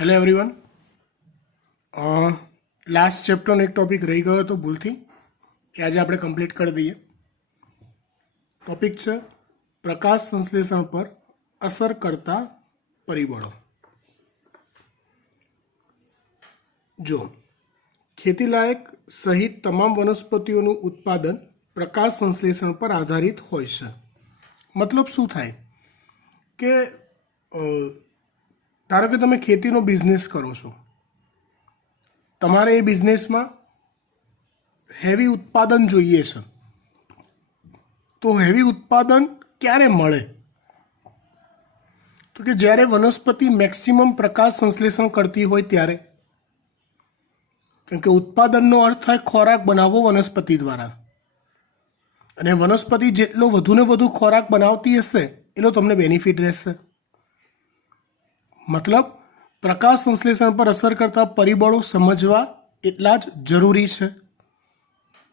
Hello everyone. Last चैप्टरનો એક topic રહી ગયો હતો ભૂલથી, એ આજે આપણે કમ્પ્લીટ કરી દઈએ। ટોપિક છે પ્રકાશ સંશ્લેષણ પર અસર કરતા પરિબળો। જો ખેતીલાયક સહિત તમામ વનસ્પતિઓનું ઉત્પાદન પ્રકાશ સંશ્લેષણ પર આધારિત હોય છે। મતલબ શું થાય કે ધારો કે તમે ખેતીનો બિઝનેસ કરો છો, તમારે એ બિઝનેસમાં હેવી ઉત્પાદન જોઈએ છે, તો હેવી ઉત્પાદન ક્યારે મળે? તો કે જ્યારે વનસ્પતિ મેક્સિમમ પ્રકાશ સંશ્લેષણ કરતી હોય ત્યારે। કેમ કે ઉત્પાદનનો અર્થ થાય ખોરાક બનાવવો વનસ્પતિ દ્વારા, અને વનસ્પતિ જેટલો વધુને વધુ ખોરાક બનાવતી હશે એટલો તમને બેનિફિટ રહેશે। मतलब प्रकाश संश्लेषण पर असर करता परिबळों समझवा एटला ज जरूरी छे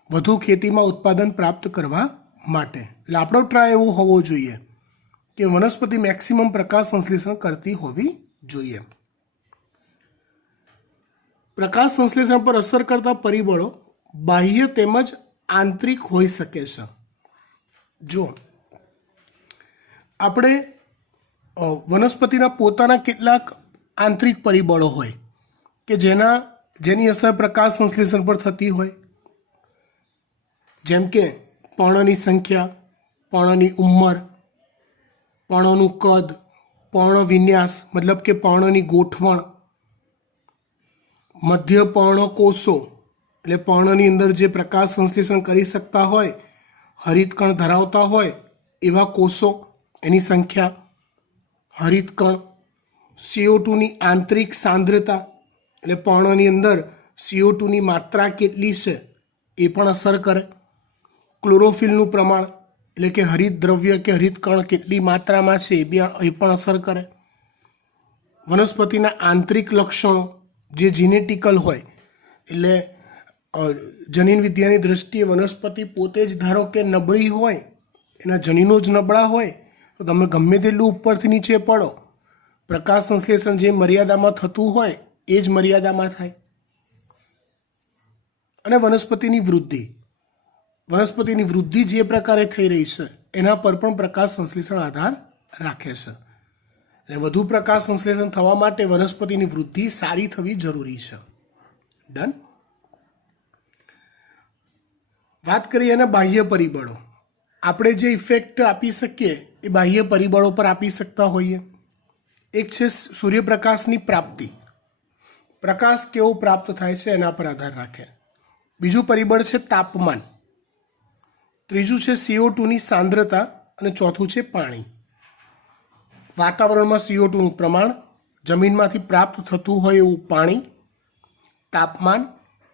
વધુ ખેતીમાં ઉત્પાદન પ્રાપ્ત કરવા માટે। એટલે આપણો ટ્રાય એવો હોવો જોઈએ કે વનસ્પતિ મેક્સિમમ પ્રકાશ સંશ્લેષણ કરતી હોવી જોઈએ। પ્રકાશ સંશ્લેષણ પર અસર કરતા પરિબળો બાહ્ય તેમજ આંતરિક હોઈ શકે છે। જો આપણે વનસ્પતિના પોતાના કેટલાક આંતરિક પરિબળો હોય કે જેની અસર પ્રકાશ સંશ્લેષણ પર થતી હોય, જેમ કે પર્ણની સંખ્યા, પર્ણની ઉંમર, પર્ણનું કદ, પર્ણ વિન્યાસ મતલબ કે પર્ણની ગોઠવણ, મધ્ય પર્ણકોષો એટલે પર્ણની અંદર જે પ્રકાશ સંશ્લેષણ કરી શકતા હોય, હરિતકણ ધરાવતા હોય એવા કોષો, એની સંખ્યા, હરિતકણ, CO2ની આંતરિક સાંદ્રતા એટલે પર્ણની અંદર CO2ની માત્રા કેટલી છે એ પણ અસર કરે, ક્લોરોફિલનું પ્રમાણ એટલે કે હરિત દ્રવ્ય કે હરિતકણ કેટલી માત્રામાં છે એ પણ અસર કરે, વનસ્પતિના આંતરિક લક્ષણો જે જીનેટિકલ હોય એટલે જનીન વિદ્યાની દૃષ્ટિએ વનસ્પતિ પોતે જ ધારો કે નબળી હોય, એના જનીનો જ નબળા હોય તો તમે ગમે તેટલું ઉપરથી નીચે પડો, પ્રકાશ સંશ્લેષણ જે મર્યાદામાં થતું હોય એ જ મર્યાદામાં થાય। અને વનસ્પતિની વૃદ્ધિ જે પ્રકારે થઈ રહી છે એના પર પણ પ્રકાશ સંશ્લેષણ આધાર રાખે છે। એટલે વધુ પ્રકાશ સંશ્લેષણ થવા માટે વનસ્પતિની વૃદ્ધિ સારી થવી જરૂરી છે। ડન। વાત કરીએ એના બાહ્ય પરિબળો। આપણે જે ઇફેક્ટ આપી શકીએ એ બાહ્ય પરિબળો પર આપી શકતા હોઈએ। એક છે સૂર્યપ્રકાશની પ્રાપ્તિ, પ્રકાશ કેવો પ્રાપ્ત થાય છે એના પર આધાર રાખે। બીજું પરિબળ છે તાપમાન, ત્રીજું છે CO2ની સાંદ્રતા, અને ચોથું છે પાણી। વાતાવરણમાં CO2નું પ્રમાણ, જમીનમાંથી પ્રાપ્ત થતું હોય એવું પાણી, તાપમાન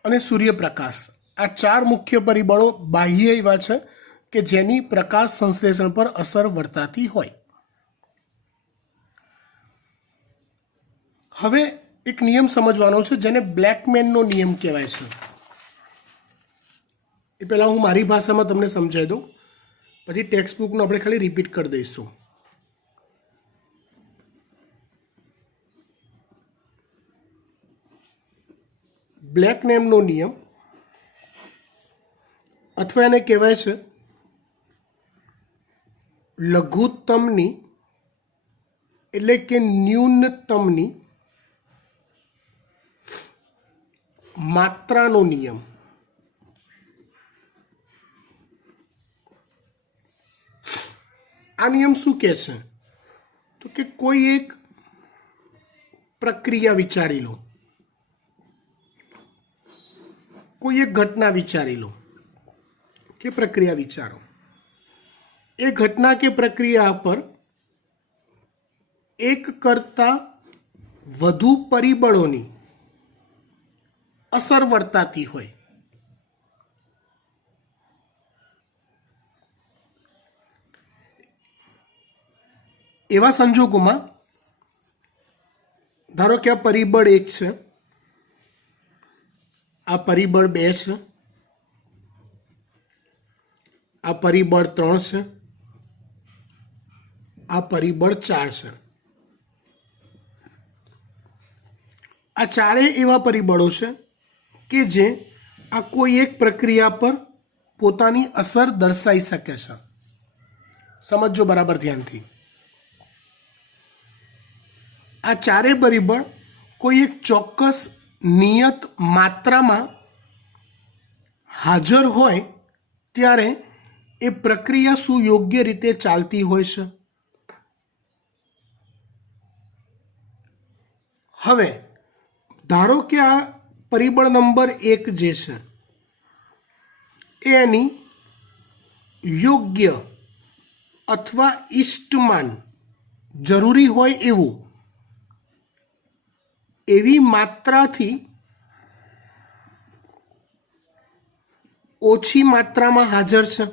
અને સૂર્યપ્રકાશ, આ ચાર મુખ્ય પરિબળો બાહ્ય એવા છે કે જેની પ્રકાશ સંશ્લેષણ પર અસર વર્તાતી હોય। હવે એક નિયમ સમજવાનો છે જેને બ્લેકમેનનો નિયમ કહેવાય છે। એ પહેલાં હું મારી ભાષામાં તમને સમજાવી દઉં, પછી ટેક્સ્ટ બુકનું આપણે ખાલી રિપીટ કરી દઈશું। બ્લેકમેનનો નિયમ અથવા એને કહેવાય છે લઘુત્તમની એટલે કે ન્યૂનતમની માત્રાનો નિયમ। આ નિયમ શું કહે છે? તો કે કોઈ એક પ્રક્રિયા વિચારી લો, કોઈ એક ઘટના વિચારી લો કે પ્રક્રિયા વિચારો, એ ઘટના કે પ્રક્રિયા પર એક કરતાં વધુ પરિબળોની અસર વર્તાતી હોય। એવા સંજોગોમાં ધારો કે આ પરિબળ 1 છે, આ પરિબળ 2 છે, આ પરિબળ 3 છે, આ પરિબળ 4 છે। આ ચારેય એવા પરિબળો છે કે જે આ કોઈ એક પ્રક્રિયા પર પોતાની અસર દર્શાવી શકે છે. સમજો બરાબર ધ્યાનથી. આ ચારેય પરિબળ કોઈ એક ચોક્કસ નિયત માત્રામાં હાજર હોય ત્યારે એ પ્રક્રિયા સુયોગ્ય રીતે ચાલતી હોય છે. હવે ધારો કે આ પરિબળ નંબર 1 જે છે એની યોગ્ય અથવા ઇષ્ટમાન જરૂરી હોય એવું એવી માત્રાથી ઓછી માત્રામાં હાજર છે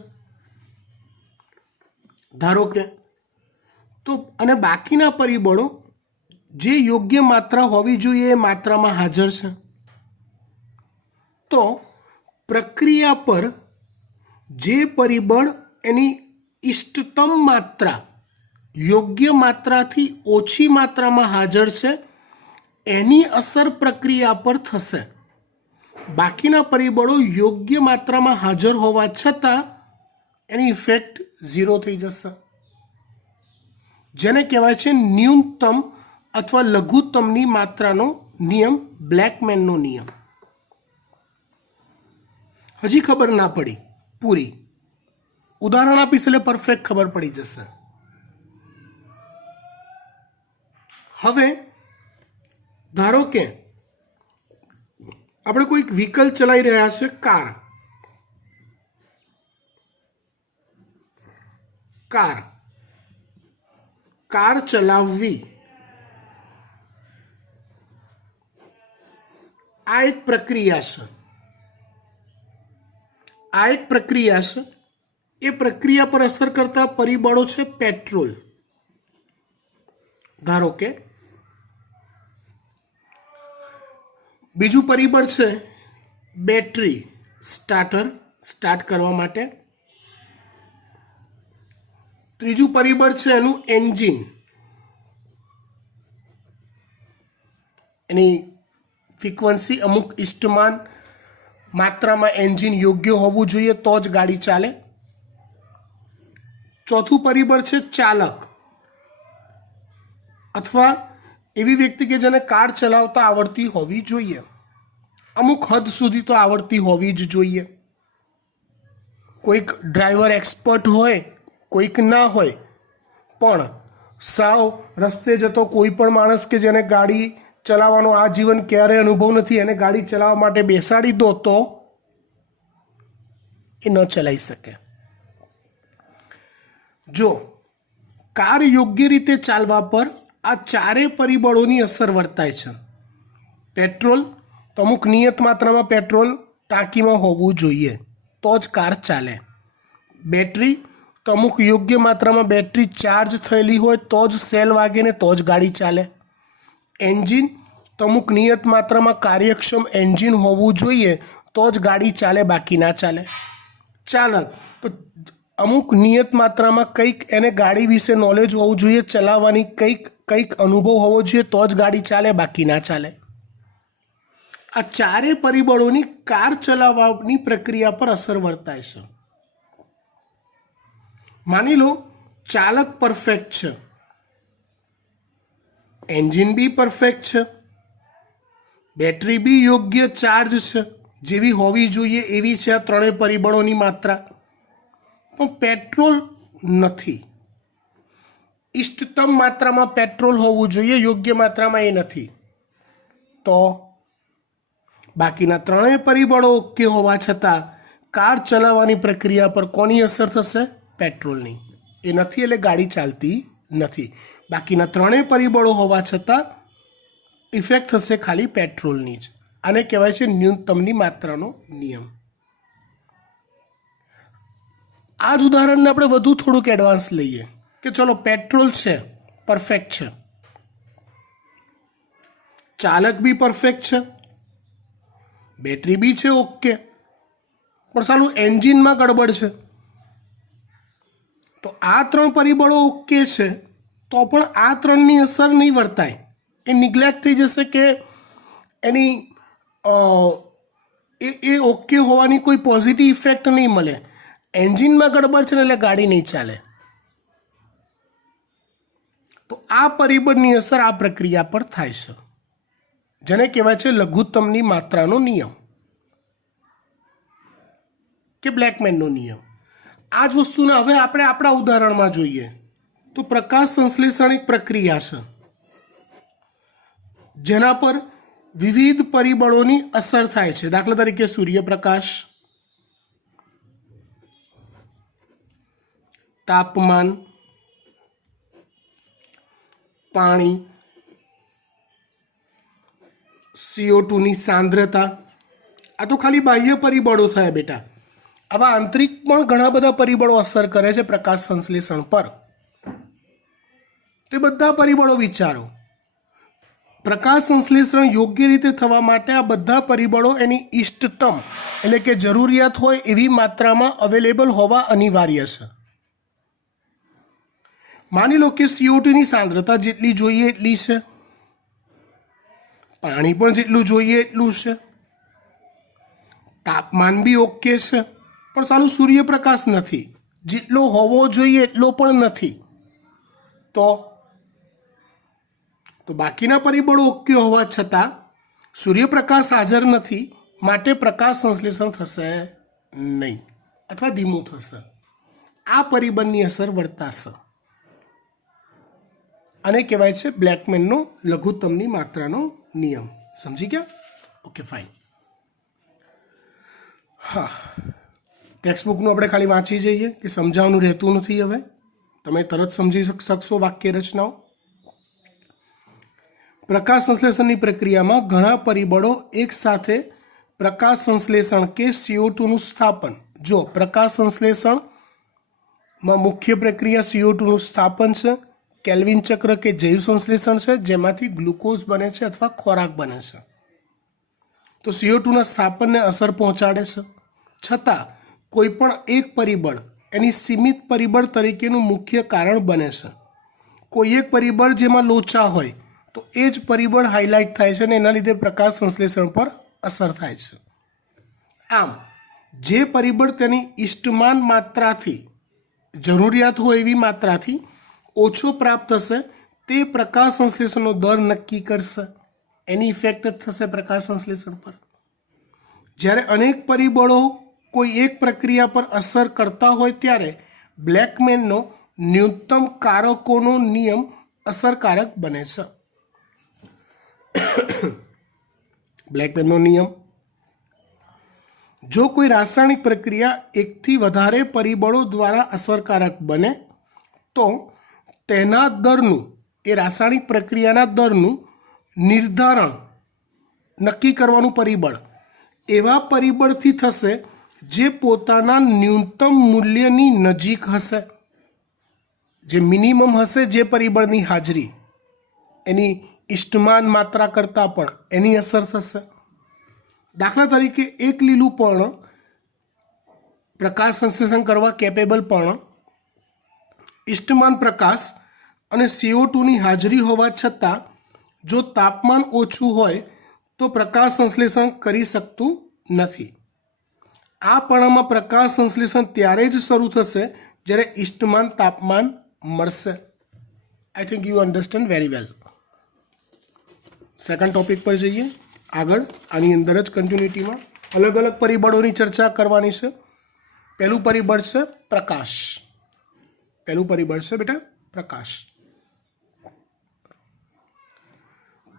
ધારો કે, તો અને બાકીના પરિબળો જે યોગ્ય માત્રા હોવી જોઈએ એ માત્રામાં હાજર છે, તો પ્રક્રિયા પર જે પરિબળ એની ઇષ્ટતમ માત્રા યોગ્ય માત્રાથી ઓછી માત્રામાં હાજર છે એની અસર પ્રક્રિયા પર થશે. બાકીના પરિબળો યોગ્ય માત્રામાં હાજર હોવા છતાં એની ઇફેક્ટ 0 થઈ જશે, જેને કહેવાય છે ન્યૂનતમ અથવા લઘુત્તમની માત્રાનો નિયમ, બ્લેકમેનનો નિયમ. હજી ખબર ના પડી પૂરી, ઉદાહરણ આપીશ એટલે પરફેક્ટ ખબર પડી જશે. હવે ધારો કે આપણે કોઈક વ્હીકલ ચલાવી રહ્યા છે, કાર ચલાવવી આ એક પ્રક્રિયા છે. એ પ્રક્રિયા પર અસર કરતા પરિબળો છે પેટ્રોલ. ધારો કે બીજું પરિબળ છે બેટરી, સ્ટાર્ટ કરવા માટે. ત્રીજું પરિબળ છે એનું એન્જિન, એની ફ્રીક્વન્સી અમુક ઇષ્ટમાન માત્રામાં એન્જિન યોગ્ય હોવું જોઈએ તો જ ગાડી ચાલે. ચોથું પરિબળ છે ચાલક અથવા એવી વ્યક્તિ કે જેને કાર ચલાવતા આવડતી હોવી જોઈએ, અમુક હદ સુધી તો આવડતી હોવી જ જોઈએ. કોઈક ડ્રાઈવર એક્સપર્ટ હોય, કોઈક ના હોય, પણ સાવ રસ્તે જતો કોઈ પણ માણસ કે જેને ગાડી ચલાવવાનો આ જીવન ક્યારેય અનુભવ નથી, એને ગાડી ચલાવવા માટે બેસાડી દો તો એ ન ચલાવી શકે. જો કાર યોગ્ય રીતે ચાલવા પર આ ચારેય પરિબળોની અસર વર્તાય છે. પેટ્રોલ તો અમુક નિયત માત્રામાં પેટ્રોલ ટાંકીમાં હોવું જોઈએ તો જ કાર ચાલે. બેટરી તો અમુક યોગ્ય માત્રામાં બેટરી ચાર્જ થયેલી હોય તો જ સેલ વાગે ને તો જ ગાડી ચાલે. એન્જિન તો અમુક નિયત માત્રામાં કાર્યક્ષમ એન્જિન હોવું જોઈએ તો જ ગાડી ચાલે, બાકી ના ચાલે. ચાલક તો અમુક નિયત માત્રામાં કંઈક એને ગાડી વિશે નોલેજ હોવું જોઈએ, ચલાવવાની કંઈક અનુભવ હોવો જોઈએ તો જ ગાડી ચાલે, બાકી ના ચાલે. આ ચારે પરિબળોની કાર ચલાવવાની પ્રક્રિયા પર અસર વર્તાય છે. માની લો ચાલક પરફેક્ટ છે, એન્જિન બી પરફેક્ટ છે, બેટરી બી યોગ્ય ચાર્જ છે, જેવી હોવી જોઈએ એવી છે આ ત્રણેય પરિબળોની માત્રા, પણ પેટ્રોલ નથી. ઇષ્ટતમ માત્રામાં પેટ્રોલ હોવું જોઈએ, યોગ્ય માત્રામાં એ નથી. તો બાકીના ત્રણેય પરિબળો ઓકે હોવા છતાં કાર ચલાવવાની પ્રક્રિયા પર કોની અસર થશે? પેટ્રોલની. એ નથી એટલે ગાડી ચાલતી નથી. બાકીના ત્રણેય પરિબળો હોવા છતાં ઇફેક્ટ થશે ખાલી પેટ્રોલની જ. આને કહેવાય છે ન્યૂનતમની માત્રાનો નિયમ. આ જ ઉદાહરણને આપણે વધુ થોડુંક એડવાન્સ લઈએ કે ચલો પેટ્રોલ છે, પરફેક્ટ છે, ચાલક બી પરફેક્ટ છે, બેટરી બી છે ઓકે, પણ સાલું એન્જિનમાં ગડબડ છે. તો આ ત્રણ પરિબળો ઓકે છે તો પણ આ ત્રણની અસર નહીં વર્તાય, એ નિગ્લેક્ટ થઈ જશે કે એની એ ઓકે હોવાની કોઈ પોઝિટિવ ઇફેક્ટ નહીં મળે. એન્જિનમાં ગડબડ છે ને એટલે ગાડી નહીં ચાલે. તો આ પરિબળની અસર આ પ્રક્રિયા પર થાય છે, જેને કહેવાય છે લઘુત્તમની માત્રાનો નિયમ કે બ્લેકમેનનો નિયમ. આ જ વસ્તુને હવે આપણે આપણા ઉદાહરણમાં જોઈએ તો પ્રકાશ સંશ્લેષણ એક પ્રક્રિયા છે જેના પર વિવિધ પરિબળોની અસર થાય છે. દાખલા તરીકે સૂર્યપ્રકાશ, તાપમાન, પાણી, CO2ની સાંદ્રતા. આ તો ખાલી બાહ્ય પરિબળો થયા બેટા. આવા આંતરિક પણ ઘણા બધા પરિબળો અસર કરે છે પ્રકાશ સંશ્લેષણ પર. તે બધા પરિબળો વિચારો. પ્રકાશ સંશ્લેષણ યોગ્ય રીતે થવા માટે આ બધા પરિબળો એની ઇષ્ટતમ એટલે કે જરૂરિયાત હોય એવી માત્રામાં અવેલેબલ હોવા અનિવાર્ય છે. માની લો કે CO2ની સાંદ્રતા જેટલી જોઈએ એટલી છે, પાણી પણ જેટલું જોઈએ એટલું છે, તાપમાન બી ઓકે છે, પણ સાલું સૂર્યપ્રકાશ નથી, જેટલો હોવો જોઈએ એટલો પણ નથી. તો બાકીના પરિબળો ઓકે હોવા છતાં સૂર્યપ્રકાશ હાજર નથી, માટે પ્રકાશ સંશ્લેષણ થશે નહીં અથવા ધીમું થશે. આ પરિબળની અસર વર્તાશે અને કહેવાય છે બ્લેકમેનનો લઘુત્તમની માત્રાનો નિયમ. સમજી ગયા? Okay, fine. હા, ટેક્સ્ટબુકનું આપણે ખાલી વાંચી જઈએ કે સમજાવવાનું રહેતું નથી. હવે તમે તરત સમજી શકશો વાક્ય રચનાઓ. પ્રકાશ સંશ્લેષણની પ્રક્રિયામાં ઘણા પરિબળો એકસાથે પ્રકાશ સંશ્લેષણ કે CO2નું સ્થાપન. જો પ્રકાશ સંશ્લેષણમાં મુખ્ય પ્રક્રિયા CO2નું સ્થાપન છે, કેલ્વિન ચક્ર કે જૈવ સંશ્લેષણ છે જેમાંથી ગ્લુકોઝ બને છે અથવા ખોરાક બને છે. તો CO2ના સ્થાપનને અસર પહોંચાડે છે. છતાં કોઈ પણ એક પરિબળ એની સીમિત પરિબળ તરીકેનું મુખ્ય કારણ બને છે. કોઈ એક પરિબળ જેમાં લોચા હોય તો એ જ પરિબળ હાઇલાઇટ થાય છે અને એના લીધે પ્રકાશ સંશ્લેષણ પર અસર થાય છે. આમ જે પરિબળ તેની ઇષ્ટમાન માત્રાથી, જરૂરિયાત હોય એવી માત્રાથી ઓછો પ્રાપ્ત થશે તે પ્રકાશ સંશ્લેષણનો દર નક્કી કરશે. એની ઇફેક્ટ જ થશે પ્રકાશ સંશ્લેષણ પર. જ્યારે અનેક પરિબળો કોઈ એક પ્રક્રિયા પર અસર કરતા હોય ત્યારે બ્લેકમેનનો ન્યૂનતમ કારકોનો નિયમ અસરકારક બને છે. બ્લેકમેનનો નિયમ: જો કોઈ રાસાયણિક પ્રક્રિયા એકથી વધારે પરિબળો દ્વારા અસરકારક બને તો તેના દરનું, એ રાસાયણિક પ્રક્રિયાના દરનું નિર્ધારણ, નક્કી કરવાનું પરિબળ એવા પરિબળથી થશે જે પોતાના ન્યૂનતમ મૂલ્યની નજીક હશે. જે મિનિમમ હશે, જે પરિબળની હાજરી એની ઇષ્ટમાન માત્રા કરતાં પણ એની અસર થશે. દાખલા તરીકે એક લીલું પર્ણ પ્રકાશ સંશ્લેષણ કરવા કેપેબલ પર્ણ ઇષ્ટમાન પ્રકાશ અને CO2ની હાજરી હોવા છતાં જો તાપમાન ઓછું હોય તો પ્રકાશ સંશ્લેષણ કરી શકતું નથી. આ પર્ણમાં પ્રકાશ સંશ્લેષણ ત્યારે જ શરૂ થશે જ્યારે ઇષ્ટમાન તાપમાન મળશે. I think you understand very well. Second topic પર જઈએ આગળ. આની અંદર જ કન્ટિન્યુટીમાં અલગ અલગ પરિબળોની ચર્ચા કરવાની છે. પહેલું પરિબળ છે પ્રકાશ. પહેલું પરિબળ છે બેટા પ્રકાશ.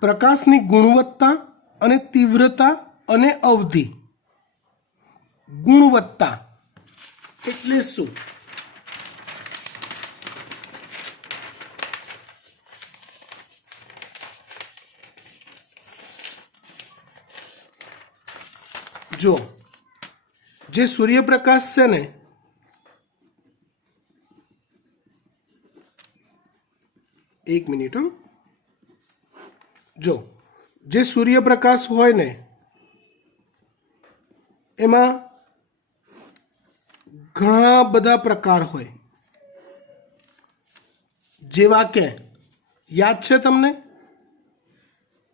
પ્રકાશની ગુણવત્તા અને તીવ્રતા અને અવધિ. ગુણવત્તા એટલે શું? જો જે સૂર્યપ્રકાશ છે ને એક મિનિટ, જો જે સૂર્યપ્રકાશ હોય ને એમાં ઘણા બધા પ્રકાર હોય. જેવા કે યાદ છે તમને?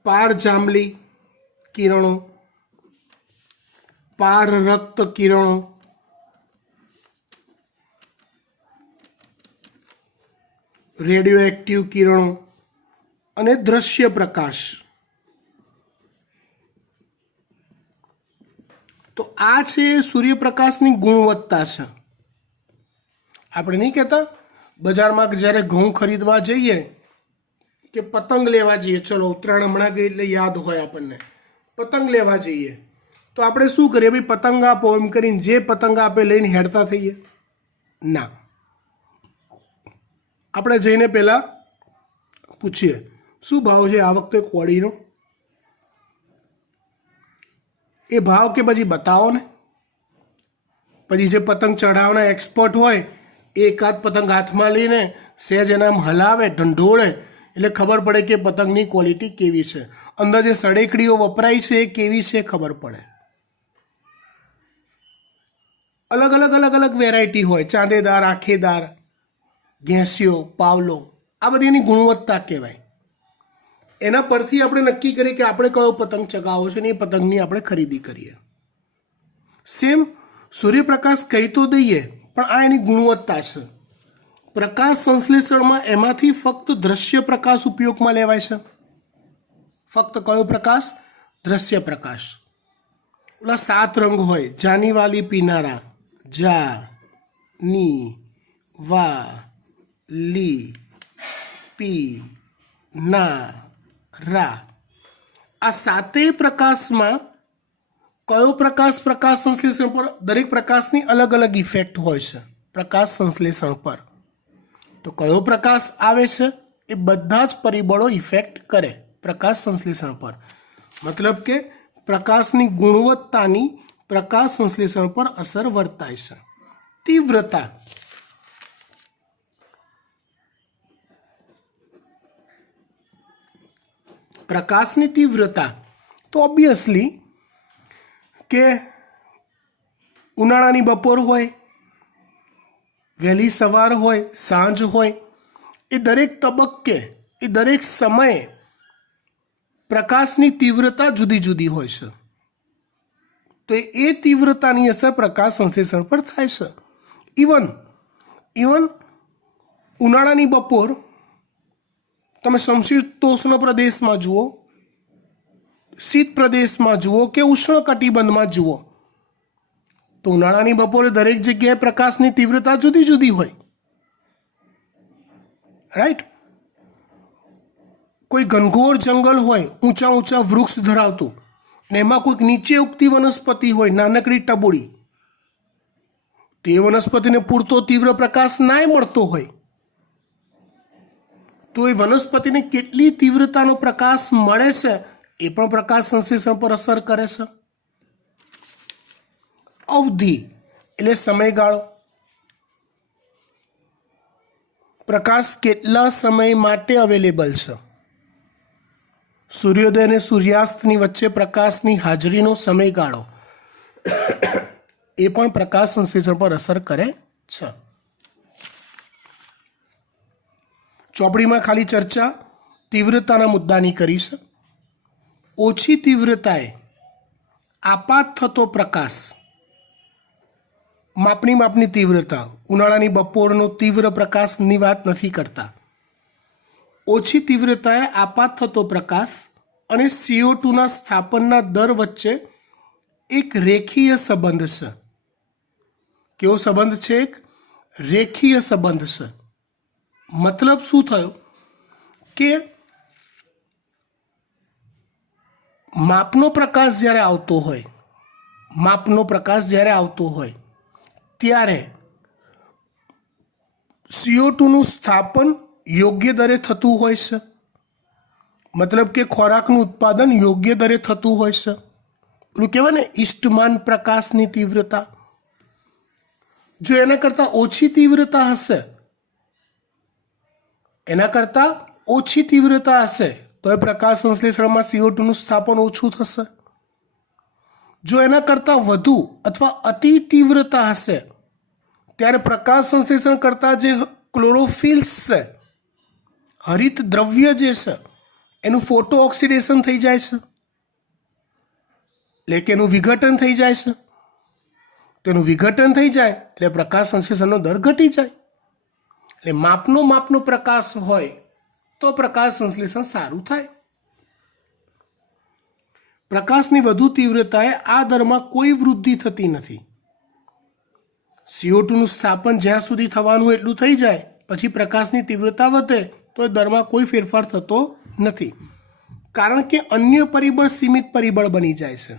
પારજાંબલી, કિરણો, પારરક્ત કિરણો, રેડિયો એક્ટિવ કિરણો અને દ્રશ્ય પ્રકાશ. તો આ છે સૂર્યપ્રકાશની ગુણવત્તા છે. આપણે નહીં કહેતા બજારમાં જ્યારે ઘઉં ખરીદવા જઈએ કે પતંગ લેવા જઈએ, ચલો ઉત્તરાયણ હમણાં ગઈ એટલે યાદ હોય આપણને, પતંગ લેવા જઈએ તો આપણે શું કરીએ, ભાઈ પતંગ આપો એમ કરીને જે પતંગ આપે લઈને હેડતા થઈએ? ના, આપણે જઈને પહેલાં પૂછીએ શું ભાવ છે આ વખતે કોળીનો, એ ભાવ કે પછી બતાવો ને. પછી જે પતંગ ચઢાવના એક્સપર્ટ હોય એ એકાદ પતંગ હાથમાં લઈને સહેજ એને આમ હલાવે, ઢંઢોળે એટલે ખબર પડે કે પતંગની ક્વોલિટી કેવી છે, અંદર જે સળેકડીઓ વપરાય છે એ કેવી છે ખબર પડે. અલગ અલગ અલગ અલગ વેરાયટી હોય, ચાંદેદાર, આખેદાર, ઘેંસિયો, પાવલો, આ બધી એની ગુણવત્તા કહેવાય. એના પરથી આપણે નક્કી કરીએ કે આપણે કયો પતંગ ચગાવવો છે ને એ પતંગની આપણે ખરીદી કરીએ. સેમ સૂર્યપ્રકાશ કહી તો દઈએ પણ આ એની ગુણવત્તા છે. પ્રકાશ સંશ્લેષણમાં એમાંથી ફક્ત દ્રશ્ય પ્રકાશ ઉપયોગમાં લેવાય છે. ફક્ત કયો પ્રકાશ? દ્રશ્ય પ્રકાશ. ઓલા 7 રંગ હોય, જાની વાલી પીનારા, જા ની વા લી પી ના રા, આ 7 પ્રકાશમાં કયો પ્રકાશ પ્રકાશ સંશ્લેષણ પર? દરેક પ્રકાશની અલગ અલગ ઇફેક્ટ હોય છે પ્રકાશ સંશ્લેષણ પર. તો કયો પ્રકાશ આવે છે એ બધા જ પરિબળો ઇફેક્ટ કરે પ્રકાશ સંશ્લેષણ પર. મતલબ કે પ્રકાશની ગુણવત્તાની પ્રકાશ સંશ્લેષણ પર અસર વર્તાય છે. તીવ્રતા, પ્રકાશની તીવ્રતા તો ઓબ્વિયસલી કે ઉનાળાની બપોર હોય, વહેલી સવાર હોય, સાંજ હોય, એ દરેક તબક્કે, એ દરેક સમયે પ્રકાશની તીવ્રતા જુદી જુદી હોય છે. તો એ તીવ્રતાની અસર પ્રકાશ સંશ્લેષણ પર થાય છે. ઇવન ઉનાળાની બપોર તમે સમશીતોષ્ણ પ્રદેશમાં જુઓ, શીત પ્રદેશમાં જુઓ કે ઉષ્ણકટિબંધમાં જુઓ, તો ઉનાળાની બપોરે દરેક જગ્યાએ પ્રકાશની તીવ્રતા જુદી જુદી હોય. રાઈટ? કોઈ ઘનઘોર જંગલ હોય, ઊંચા ઊંચા વૃક્ષ ધરાવતું, ને એમાં કોઈક નીચે ઉગતી વનસ્પતિ હોય, નાનકડી ટબોડી, તે વનસ્પતિને પૂરતો તીવ્ર પ્રકાશ ના મળતો હોય, તો એ વનસ્પતિને કેટલી તીવ્રતાનો પ્રકાશ મળે છે એ પણ પ્રકાશ સંશ્લેષણ પર અસર કરે છે. અવધિ એટલે સમયગાળો, પ્રકાશ કેટલા સમય માટે અવેલેબલ છે. સૂર્યોદય અને સૂર્યાસ્તની વચ્ચે પ્રકાશની હાજરીનો સમયગાળો એ પણ પ્રકાશ સંશ્લેષણ પર અસર કરે છે. ચોપડીમાં ખાલી ચર્ચા તીવ્રતાના મુદ્દાની કરી છે. ઓછી તીવ્રતાએ આપાત થતો પ્રકાશ, માપની તીવ્રતા, ઉનાળાની બપોરનો તીવ્ર પ્રકાશની વાત નથી કરતા. ઓછી તીવ્રતાએ આપાત થતો પ્રકાશ અને CO2ના સ્થાપનના દર વચ્ચે એક રેખીય સંબંધ છે. કેવો સંબંધ છે? એક રેખીય સંબંધ છે. મતલબ શું થયો કે માપનો પ્રકાશ જ્યારે આવતો હોય, ત્યારે CO2નું સ્થાપન યોગ્ય દરે થતું હોય છે. મતલબ કે ખોરાકનું ઉત્પાદન યોગ્ય દરે થતું હોય છે. પેલું કહેવાય ને ઇષ્ટમાન પ્રકાશની તીવ્રતા. જો એના કરતાં ઓછી તીવ્રતા હશે, તો એ પ્રકાશ સંશ્લેષણમાં CO2નું સ્થાપન ઓછું થશે. જો એના કરતાં વધુ અથવા અતિ તીવ્રતા હશે, ત્યારે પ્રકાશ સંશ્લેષણ કરતાં જે ક્લોરોફિલ્સ છે, હરિત દ્રવ્ય જે છે, એનું ફોટો ઓક્સિડેશન થઈ જાય છે. એટલે કે એનું વિઘટન થઈ જાય છે. તો એનું વિઘટન થઈ જાય એટલે પ્રકાશ સંશ્લેષણનો દર ઘટી જાય. એટલે માપનો પ્રકાશ હોય તો પ્રકાશ સંશ્લેષણ સારું થાય. પ્રકાશની વધુ તીવ્રતાએ આ દરમાં કોઈ વૃદ્ધિ થતી નથી. CO2નું સ્થાપન જ્યાં સુધી થવાનું એટલું થઈ જાય પછી પ્રકાશની તીવ્રતા વધે તો એ દરમાં કોઈ ફેરફાર થતો નથી, કારણ કે અન્ય પરિબળ સીમિત પરિબળ બની જાય છે.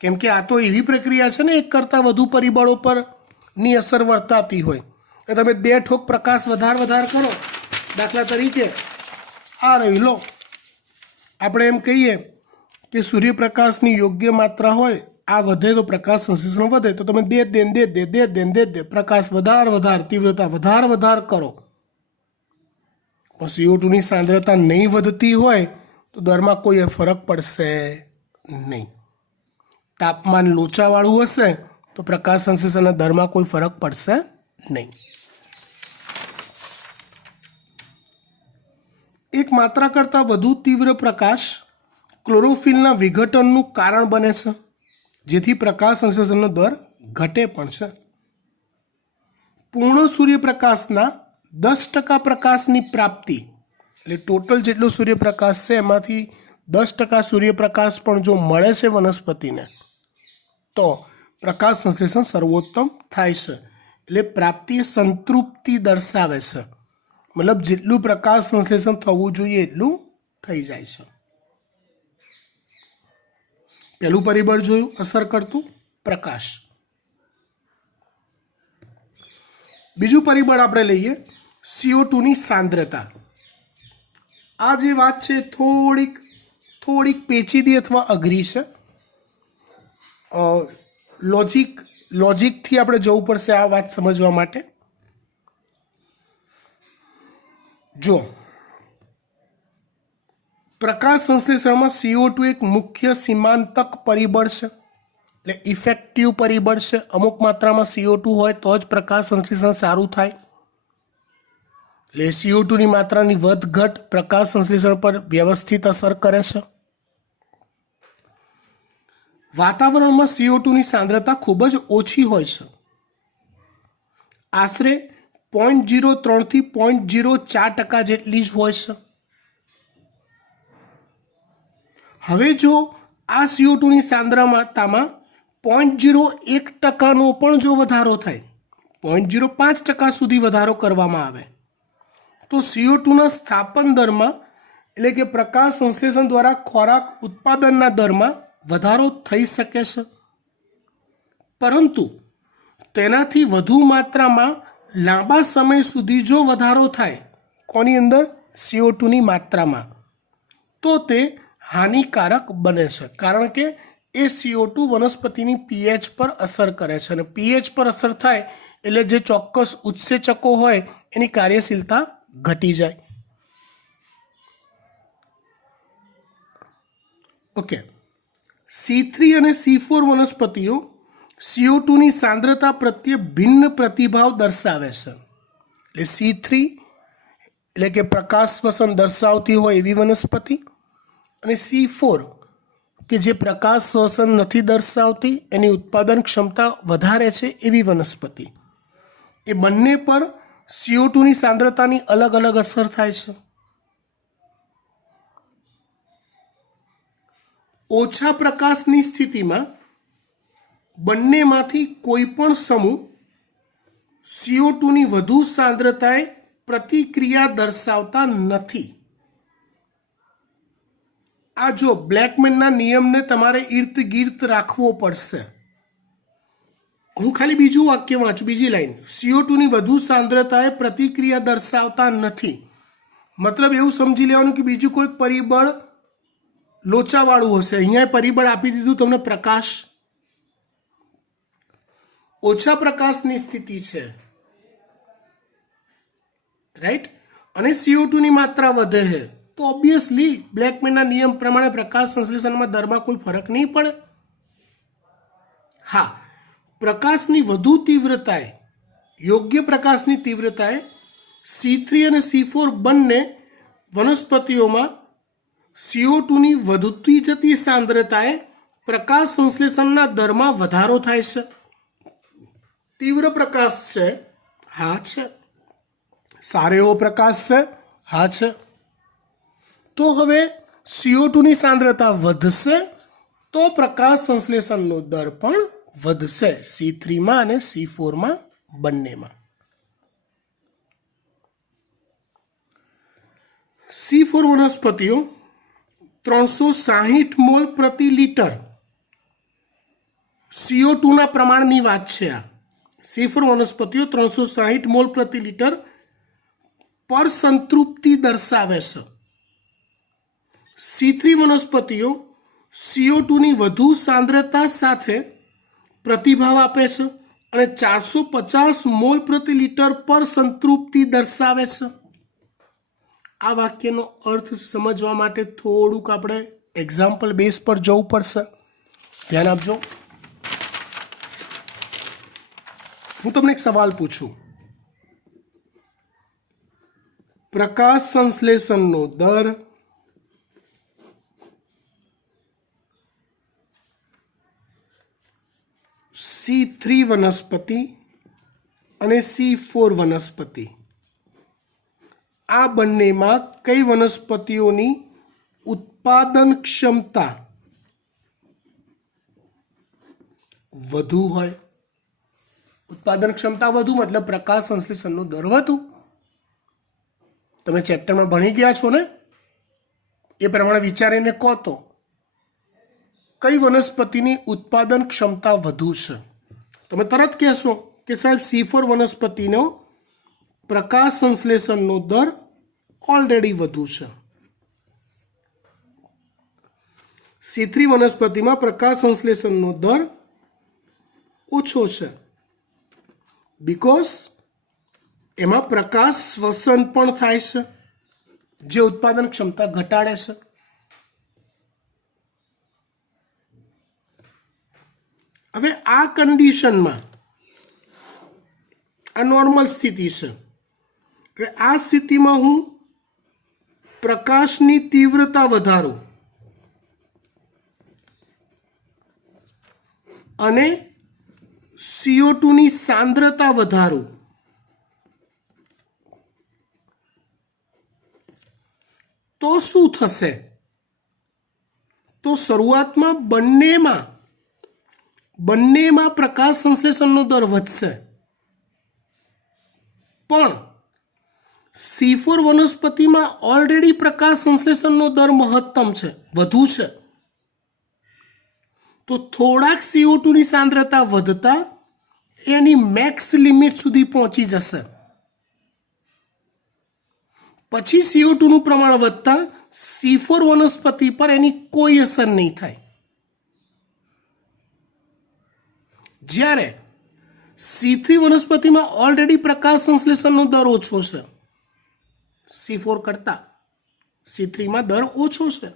કેમ કે આ તો એવી પ્રક્રિયા છે ને, એક કરતાં વધુ પરિબળો પરની અસર વર્તાતી હોય. એટલે તમે 2 ઠોક પ્રકાશ વધાર કરો. દાખલા તરીકે આ રહી લો, આપણે એમ કહીએ કે સૂર્યપ્રકાશની યોગ્ય માત્રા હોય, આ વધે તો પ્રકાશ સંશ્લેષણ વધે, તો તમે દે પ્રકાશ વધાર તીવ્રતા વધાર કરો. પણ CO2ની સાંદ્રતા નહીં વધતી હોય તો દરમાં કોઈ ફરક પડશે નહીં. તાપમાન લોચાવાળું હશે તો પ્રકાશ સંશ્લેષણના દરમાં કોઈ ફરક પડશે નહીં. એક માત્રા કરતાં વધુ તીવ્ર પ્રકાશ ક્લોરોફિલના વિઘટનનું કારણ બને છે, જેથી પ્રકાશ સંશ્લેષણનો દર ઘટે પણ છે. પૂર્ણ સૂર્યપ્રકાશના 10% પ્રકાશની પ્રાપ્તિ, એટલે ટોટલ જેટલો સૂર્યપ્રકાશ છે એમાંથી 10% સૂર્યપ્રકાશ પણ જો મળે છે વનસ્પતિને તો પ્રકાશ સંશ્લેષણ સર્વોત્તમ થાય છે. એટલે પ્રાપ્તિ સંતૃપ્તિ દર્શાવે છે, મતલબ જેટલું પ્રકાશ સંશ્લેષણ થવું જોઈએ એટલું થઈ જાય છે. પહેલું પરિબળ જોયું અસર કરતું પ્રકાશ. બીજું પરિબળ આપણે લઈએ CO2ની સાંદ્રતા. આ જે વાત છે થોડીક પેચીદી અથવા અઘરી છે. લોજિકથી આપણે જવું પડશે આ વાત સમજવા માટે. જો પ્રકાશ સંશ્લેષણમાં CO2 એક મુખ્ય સીમાંતક પરિબળ છે, એટલે ઇફેક્ટિવ પરિબળ છે. અમુક માત્રામાં CO2 હોય તો જ પ્રકાશ સંશ્લેષણ સારું થાય. એટલે CO2ની માત્રાની વધઘટ પ્રકાશ સંશ્લેષણ પર વ્યવસ્થિત અસર કરે છે. વાતાવરણમાં CO2ની સાંદ્રતા ખૂબ જ ઓછી હોય છે, આશરે 0.03 થી 0.04% જેટલી જ હોય છે. હવે જો આ CO2ની સાંદ્રતામાં 0.01%નો પણ જો વધારો થાય, 0.05% સુધી વધારો કરવામાં આવે તો CO2ના સ્થાપન દરમાં, એટલે કે પ્રકાશ સંશ્લેષણ દ્વારા ખોરાક ઉત્પાદનના દરમાં વધારો થઈ શકે છે. પરંતુ તેનાથી વધુ માત્રામાં લાંબા સમય સુધી જો વધારો થાય કોની અંદર, CO2ની માત્રામાં, તો તે હાનિકારક બને છે, કારણ કે એ CO2 વનસ્પતિની pH પર અસર કરે છે, અને pH પર અસર થાય એટલે જે ચોક્કસ ઉત્સેચકો હોય એની કાર્યશીલતા ઘટી જાય. ઓકે, C3 અને C4 વનસ્પતિઓ CO2ની સાંદ્રતા પ્રત્યે ભિન્ન પ્રતિભાવ દર્શાવે છે. એટલે C3 એટલે કે પ્રકાશ શ્વસન દર્શાવતી હોય એવી વનસ્પતિ, અને C4 કે જે પ્રકાશ શ્વસન નથી દર્શાવતી, એની ઉત્પાદન ક્ષમતા વધારે છે એવી વનસ્પતિ. એ બંને પર CO2ની સાંદ્રતાની અલગ અલગ અસર થાય છે. ઓછા પ્રકાશની સ્થિતિમાં બંનેમાંથી કોઈ પણ સમૂહ CO2ની વધુ સાંદ્રતાએ પ્રતિક્રિયા દર્શાવતા નથી. આ જો બ્લેકમેનના નિયમને તમારે ઇર્દ ગિર્દ રાખવો પડશે. હું ખાલી બીજું વાક્ય વાંચું, બીજી લાઈન, CO2ની વધુ સાંદ્રતાએ પ્રતિક્રિયા દર્શાવતા નથી. મતલબ એવું સમજી લેવાનું કે બીજું કોઈક પરિબળ લોચાવાળું હશે. અહીંયા પરિબળ આપી દીધું તમને પ્રકાશ. ઓછા પ્રકાશની સ્થિતિ છે, રાઈટ, અને CO2ની માત્રા વધે છે, તો ઓબ્વિયસલી બ્લેકમેનના નિયમ પ્રમાણે પ્રકાશ સંશ્લેષણમાં દરમાં કોઈ ફરક નહીં પડે. હા, પ્રકાશની વધુ તીવ્રતાએ, યોગ્ય પ્રકાશની તીવ્રતાએ C3 અને C4 બંને વનસ્પતિઓમાં CO2ની વધતી જતી સાંદ્રતાએ પ્રકાશ સંશ્લેષણના દરમાં વધારો થાય છે? તીવ્ર પ્રકાશ છે, હા છે. સારો એવો પ્રકાશ છે, હા છે. તો હવે CO2 ની સાંદ્રતા વધશે તો પ્રકાશ સંશ્લેષણનો દર પણ વધશે, C3 માં અને C4 માં બંનેમાં. C4 વનસ્પતિઓ 360 મોલ પ્રતિ લિટર CO2 ના પ્રમાણની વાત છે. આ C4 વનસ્પતિઓ 360 મોલ પ્રતિ લિટર પર સંતૃપ્તિ દર્શાવે છે. C3 વનસ્પતિઓ CO2 ની વધુ સાંદ્રતા સાથે પ્રતિભાવ આપે છે અને 450 મોલ પ્રતિ લિટર પર સંતૃપ્તિ દર્શાવે છે. આ વાક્યનો અર્થ સમજવા માટે થોડુંક આપણે એક્ઝામ્પલ બેઝ પર જવું પડશે. ધ્યાન આપજો. હું તમને એક સવાલ પૂછું. પ્રકાશ સંશ્લેષણનો દર C3 વનસ્પતિ અને C4 વનસ્પતિ, આ બંનેમાં કઈ વનસ્પતિઓની ઉત્પાદન ક્ષમતા વધુ હોય? ઉત્પાદન ક્ષમતા વધુ મતલબ પ્રકાશ સંશ્લેષણનો દર વધુ. તમે ચેપ્ટરમાં ભણી ગયા છો ને, એ પ્રમાણે વિચારીને કહો તો કઈ વનસ્પતિની ઉત્પાદન ક્ષમતા વધુ છે? તમે તરત કહેશો કે સાહેબ C4 વનસ્પતિનો પ્રકાશ સંશ્લેષણનો દર ઓલરેડી વધુ છે. C3 વનસ્પતિમાં પ્રકાશ સંશ્લેષણનો દર ઓછો છે, બીકોઝ એમાં પ્રકાશ શ્વસન પણ થાય છે, જે ઉત્પાદન ક્ષમતા ઘટાડે છે. હવે આ કન્ડિશનમાં આ નોર્મલ સ્થિતિ છે. હવે આ સ્થિતિમાં હું પ્રકાશની તીવ્રતા વધારું અને CO2 ની સાંદ્રતા વધારું તો શું થશે? તો શરૂઆતમાં બંનેમાં પ્રકાશ સંશ્લેષણનો દર વધશે, પણ C4 વનસ્પતિમાં ઓલરેડી પ્રકાશ સંશ્લેષણનો દર મહત્તમ છે, વધુ છે. તો થોડાક CO2 ની સાંદ્રતા વધતા એની મેક્સ લિમિટ સુધી પહોંચી જશે. પછી CO2 નું પ્રમાણ વધતા C4 વનસ્પતિ પર એની કોઈ અસર નહીં થાય. જ્યારે C3 વનસ્પતિમાં ઓલરેડી પ્રકાશ સંશ્લેષણનો દર ઓછો છે, C4 કરતા C3 માં દર ઓછો છે.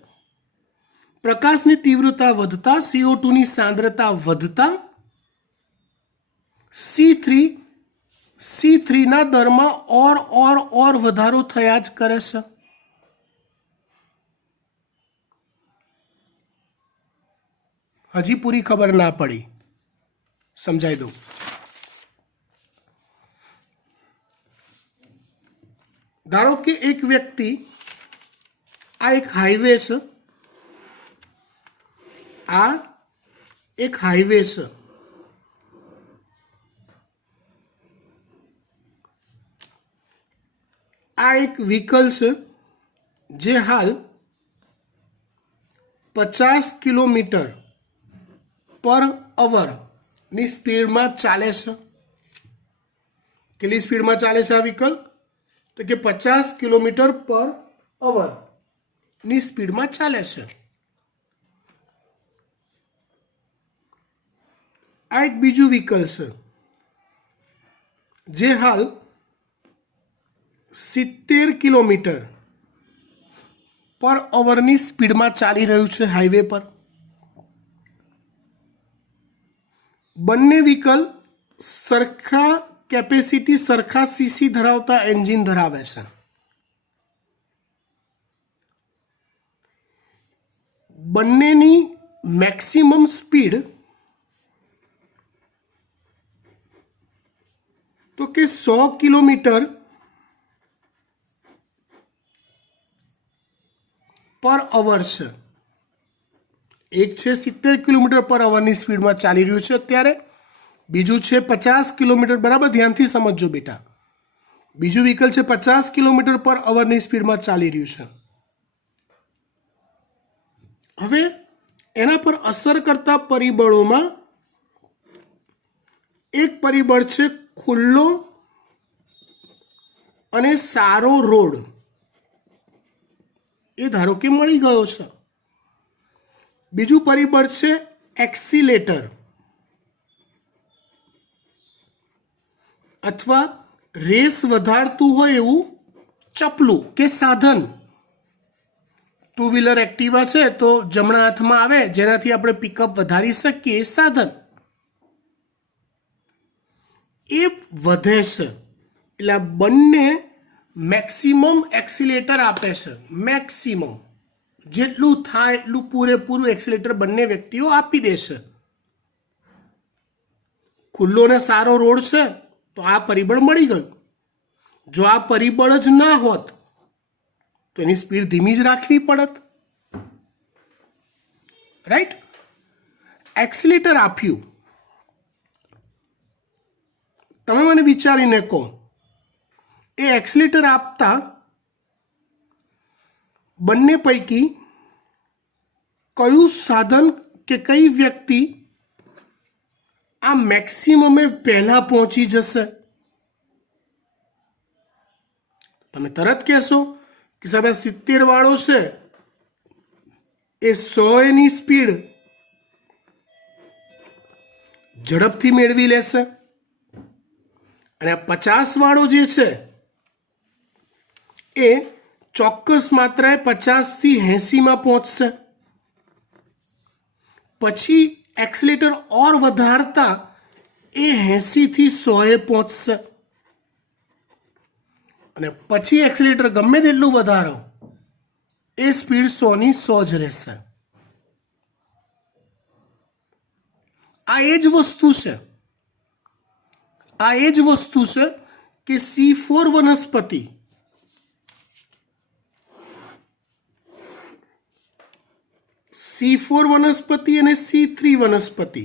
પ્રકાશની તીવ્રતા વધતા CO2 ની સાંદ્રતા વધતા C3 ના દરમાં ઓર વધારો થયા જ કરે છે. હજી પૂરી ખબર ના પડી, સમજાઈ દઉં. ધારો કે એક વ્યક્તિ, આ એક હાઈવે છે, આ એક હાઈવે છે. આ એક વ્હીકલ છે જે હાલ 50 કિલોમીટર પર અવરની સ્પીડમાં ચાલે છે. કેટલી સ્પીડમાં ચાલે છે આ વ્હીકલ? તો કે 50 કિલોમીટર પર અવરની સ્પીડમાં ચાલે છે. આ એક બીજું વ્હીકલ છે જે હાલ 70 કિલોમીટર પર અવરની સ્પીડમાં ચાલી રહ્યું છે હાઈવે પર. બંને વ્હીકલ સરખા કેપેસિટી, સરખા સીસી ધરાવતા એન્જિન ધરાવે છે. બંનેની મેક્સિમમ સ્પીડ તો કે 100 કિલોમીટર પર અવર છે. એક છે 70 કિલોમીટર પર અવરની સ્પીડમાં ચાલી રહ્યું છે અત્યારે, બીજું છે 50 કિલોમીટર, બરાબર ધ્યાનથી સમજજો બેટા. બીજું વ્હીકલ છે 50 કિલોમીટર પર અવરની સ્પીડમાં ચાલી રહ્યું છે. હવે એના પર અસર કરતા પરિબળોમાં એક પરિબળ છે ખુલ્લો અને સારો રોડ. એ ધારો કે મળી ગયો છે. બીજું પરિબળ છે એક્સિલેટર અથવા રેસ વધારતું હોય એવું ચપલું કે સાધન. ટુ વ્હીલર એક્ટિવા છે તો જમણા હાથમાં આવે, જેનાથી આપણે પિકઅપ વધારી શકીએ, એ સાધન એ વધે છે. એટલે આ બંને મેક્સિમમ એક્સિલેટર આપે છે. મેક્સિમમ જેટલું થાય એટલું પૂરેપૂરું એક્સિલેટર બંને વ્યક્તિઓ આપી દેશે. ખુલ્લો ને સારો રોડ છે તો આ પરિબળ મળી ગયું. જો આ પરિબળ જ ના હોત તો એની સ્પીડ ધીમી જ રાખવી પડત, રાઈટ. એક્સિલેટર આપ્યું, તમે મને વિચારીને કહો, એ એક્સિલેટર આપતા બંને પૈકી કયું સાધન કે કઈ વ્યક્તિ આ મેક્સિમમે પહેલા પહોંચી જશે? તમે તરત કહેશો કે સાહેબ 70 વાળો છે એ 100 ની સ્પીડ ઝડપથી મેળવી લેશે, અને આ 50 વાળો જે છે એ ચોક્કસ માત્રાએ 50 થી 80માં પહોંચશે. પછી એક્સિલેટર ઓર વધારતા એ 80 થી 100 પહોંચશે, અને પછી એક્સિલેટર ગમે તેટલું વધારો એ સ્પીડ 100 ની 100 જ રહેશે. આ એ જ વસ્તુ છે. આ એ જ વસ્તુ છે કે C4 વનસ્પતિ અને C3 વનસ્પતિ,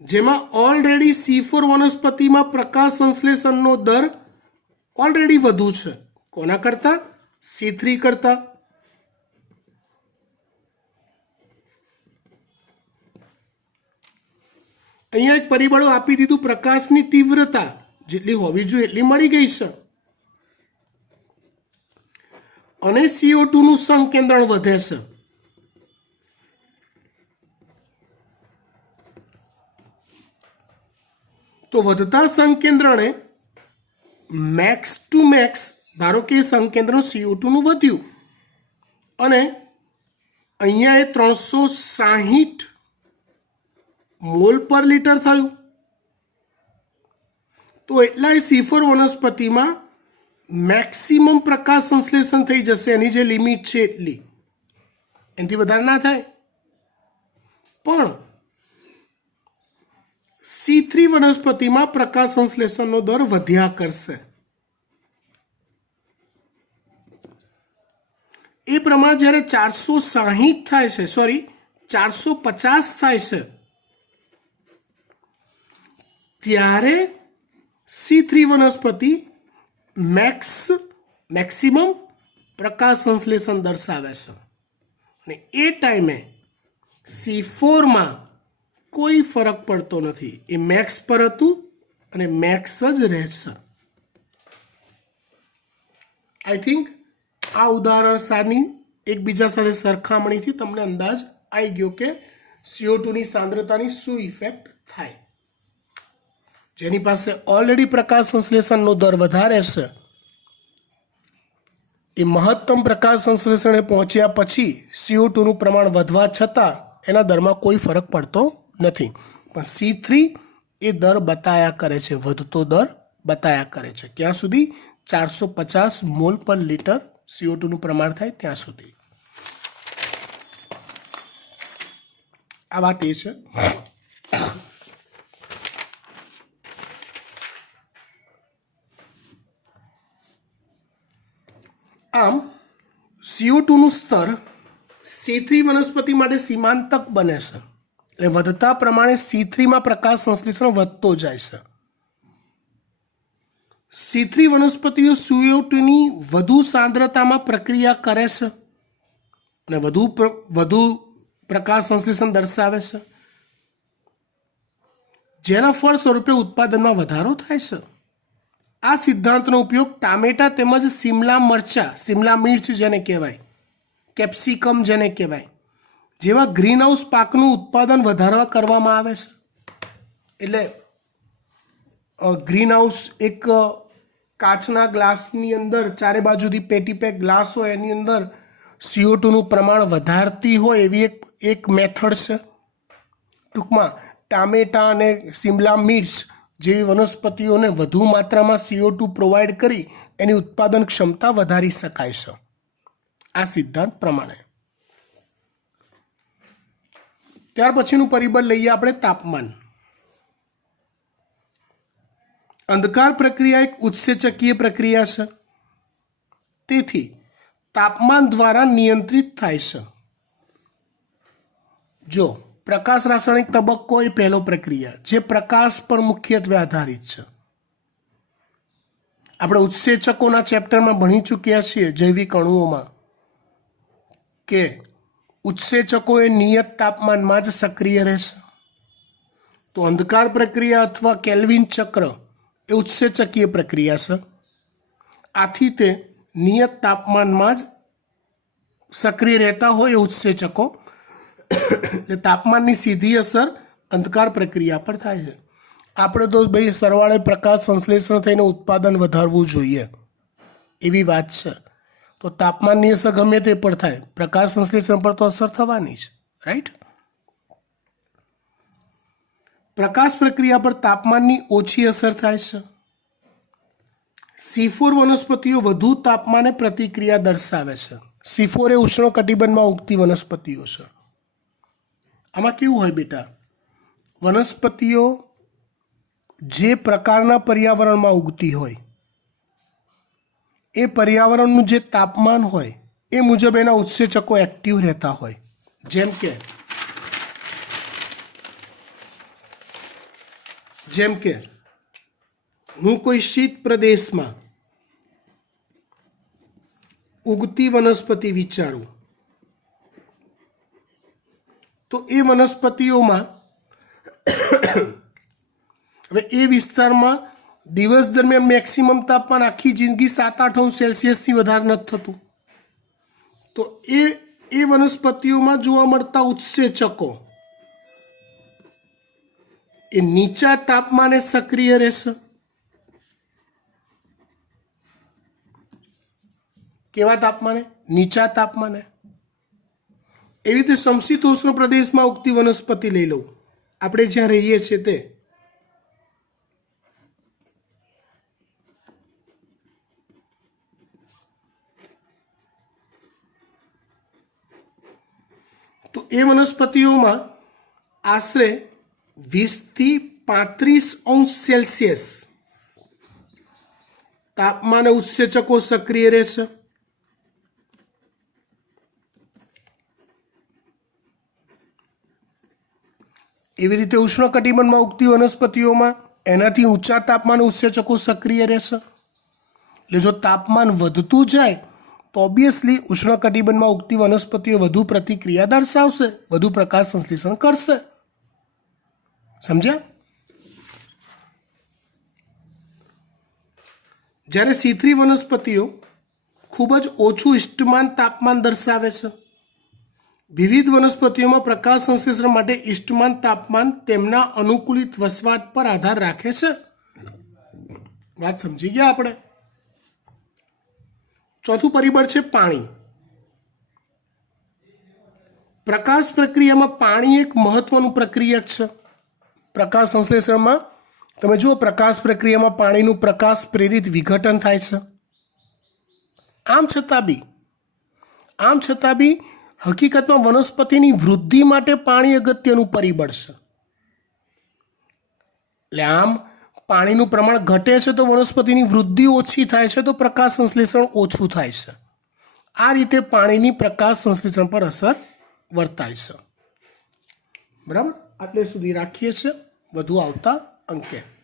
જેમાં ઓલરેડી C4 વનસ્પતિમાં પ્રકાશ સંશ્લેષણનો દર ઓલરેડી વધુ છે. કોના કરતા? C3 કરતા. અહીંયા એક પરિબળો આપી દીધું, પ્રકાશની તીવ્રતા જેટલી હોવી જોઈએ એટલી મળી ગઈ છે, અને CO2 નું સંકેન્દ્રણ વધે છે. તો વધતા સંકેન્દ્રણે મેક્સ ટુ મેક્સ, ધારો કે સંકેન્દ્ર CO2 નું વધ્યું અને અહીંયા એ 360 મોલ પર લીટર થયું, તો એટલાય C4 વનસ્પતિમાં મેક્સિમમ પ્રકાશ સંશ્લેષણ થઈ જશે. એની જે લિમિટ છે એટલી, એનાથી વધારે ના થાય. પણ C3 વનસ્પતિમાં પ્રકાશ સંશ્લેષણનો દર વધ્યા કરશે. એ પ્રમાણે જ્યારે 460 થાય છે, 450 થાય છે, ત્યારે C3 વનસ્પતિ મેક્સિમમ પ્રકાશ સંશ્લેષણ દર્શાવે છે, અને એ ટાઈમે C4માં કોઈ ફરક પડતો નથી. એ મેક્સ પર હતું અને મેક્સ જ રહેશે. આઈ થિંક આ ઉદાહરણ સાની એકબીજા સાથે સરખામણીથી તમને અંદાજ આવી ગયો કે CO2 ની સાંદ્રતાની શું ઇફેક્ટ થાય. જેની પાસે ઓલરેડી પ્રકાશ સંશ્લેષણનો દર વધારે છે, એ મહત્તમ પ્રકાશ સંશ્લેષણે પહોંચ્યા પછી CO2 નું પ્રમાણ વધવા છતાં એના દરમાં કોઈ ફરક પડતો નથી. પણ C3 એ દર બતાયા કરે છે, વધતો દર બતાયા કરે છે. ક્યાં સુધી? 450 મોલ પર લીટર CO2 નું પ્રમાણ થાય ત્યાં સુધી. આ વાત એ છે. આમ CO2 નું સ્તર C3 વનસ્પતિ માટે સીમાંતક બને છે, એટલે વધતા પ્રમાણે C3 માં પ્રકાશ સંશ્લેષણ વધતો જાય છે. C3 વનસ્પતિઓ CO2 ની વધુ સાંદ્રતામાં પ્રક્રિયા કરે છે અને વધુ પ્રકાશ સંશ્લેષણ દર્શાવે છે, જેના ફળ સ્વરૂપે ઉત્પાદનમાં વધારો થાય છે. આ સિદ્ધાંતનો ઉપયોગ ટામેટા તેમજ શિમલા મરચા, શિમલા મિર્ચ જેને કહેવાય, કેપ્સિકમ જેને કહેવાય, જેવા ગ્રીનહાઉસ પાકનું ઉત્પાદન વધારવા કરવામાં આવે છે. એટલે ગ્રીનહાઉસ એક કાચના ગ્લાસની અંદર ચારે બાજુથી પેટી પેક ગ્લાસ હોય, એની અંદર CO2 નું પ્રમાણ વધારતી હોય એવી એક મેથડ છે. ટૂંકમાં ટામેટા અને શિમલા મિર્ચ જેવી વનસ્પતિઓને વધુ માત્રામાં CO2 પ્રોવાઈડ કરી એની ઉત્પાદન ક્ષમતા વધારી શકાય છે આ સિદ્ધાંત પ્રમાણે. ત્યાર પછીનું પરિબળ લઈએ આપણે તાપમાન. અંધકાર પ્રક્રિયા એક ઉત્સેચકીય પ્રક્રિયા છે, તેથી તાપમાન દ્વારા નિયંત્રિત થાય છે. જો પ્રકાશ રાસાયણિક તબક્કો એ પહેલો પ્રક્રિયા જે પ્રકાશ પર મુખ્યત્વે આધારિત છે. આપણે ઉત્સેચકોના ચેપ્ટરમાં ભણી ચૂક્યા છીએ જૈવિક અણુઓમાં કે ઉત્સેચકો એ નિયત તાપમાનમાં જ સક્રિય રહેશે. તો અંધકાર પ્રક્રિયા અથવા કેલ્વિન ચક્ર એ ઉત્સેચકીય પ્રક્રિયા છે, આથી તે નિયત તાપમાનમાં જ સક્રિય રહેતા હોય એ ઉત્સેચકો, એટલે તાપમાનની સીધી અસર અંધકાર પ્રક્રિયા પર થાય છે. આપણે તો ભાઈ સરવાળે પ્રકાશ સંશ્લેષણ થઈને ઉત્પાદન વધારવું જોઈએ એવી વાત છે. તો તાપમાનની અસર ગમે તે પર થાય, પ્રકાશ સંશ્લેષણ પર તો અસર થવાની જ, રાઈટ. પ્રકાશ પ્રક્રિયા પર તાપમાનની ઓછી અસર થાય છે. C4 વનસ્પતિઓ વધુ તાપમાને પ્રતિક્રિયા દર્શાવે છે. C4 એ ઉષ્ણકટિબંધમાં ઉગતી વનસ્પતિઓ છે. આમાં કેવું હોય બેટા, વનસ્પતિઓ જે પ્રકારના પર્યાવરણમાં ઉગતી હોય એ પર્યાવરણનું જે તાપમાન હોય એ મુજબ એના ઉત્સેચકો એક્ટિવ રહેતા હોય. જેમ કે હું કોઈ શીત પ્રદેશમાં ઉગતી વનસ્પતિ વિચારું તો એ વનસ્પતિઓમાં હવે એ વિસ્તારમાં દિવસ દરમિયાન મેક્સિમમ તાપમાન આખી જિંદગી 7-8 અંશ સેલ્સિયસથી વધારે નથી થતું. તો એ વનસ્પતિઓમાં જોવા મળતા ઉત્સેચકો એ નીચા તાપમાને સક્રિય રહેશે. કેવા તાપમાને? નીચા તાપમાને. એવી રીતે સમશીતોષ્ણ પ્રદેશમાં ઉગતી વનસ્પતિ લઈ લઉં, આપણે જ્યાં રહીએ છીએ તે. તો એ વનસ્પતિઓમાં આશરે 20 થી 35 અંશ સેલ્સિયસ તાપમાને ઉત્સેચકો સક્રિય રહેશે. એવી રીતે ઉષ્ણકટિબંધમાં ઉગતી વનસ્પતિઓમાં એનાથી ઊંચા તાપમાને ઉત્સેચકો સક્રિય રહેશે. એટલે જો તાપમાન વધતું જાય તો ઓબ્વિયસલી ઉષ્ણકટિબંધમાં ઉગતી વનસ્પતિઓ વધુ પ્રતિક્રિયા દર્શાવશે, વધુ પ્રકાશ સંશ્લેષણ કરશે. સમજ્યા? જ્યારે C3 વનસ્પતિઓ ખૂબ જ ઓછું ઇષ્ટમાન તાપમાન દર્શાવે છે. વિવિધ વનસ્પતિઓમાં પ્રકાશ સંશ્લેષણ માટે ઇષ્ટમાન તાપમાન તેમના અનુકૂલિત વસવાટ પર આધાર રાખે છે. વાત સમજી ગયા આપણે? ચોથું પરિબળ છે પાણી. પ્રકાશ પ્રક્રિયામાં પાણી એક મહત્વનું પ્રક્રિયક છે. પ્રકાશ સંશ્લેષણમાં તમે જુઓ, પ્રકાશ પ્રક્રિયામાં પાણીનું પ્રકાશ પ્રેરિત વિઘટન થાય છે. આમ છતાં બી હકીકતમાં વનસ્પતિની વૃદ્ધિ માટે પાણી અગત્યનું પરિબળ છે. એટલે આમ પાણીનું પ્રમાણ ઘટે છે તો વનસ્પતિની વૃદ્ધિ ઓછી થાય છે, તો પ્રકાશ સંશ્લેષણ ઓછું થાય છે. આ રીતે પાણીની પ્રકાશ સંશ્લેષણ પર અસર વર્તાય છે. બરાબર, આટલે સુધી રાખીએ છીએ. વધુ આવતા અંકે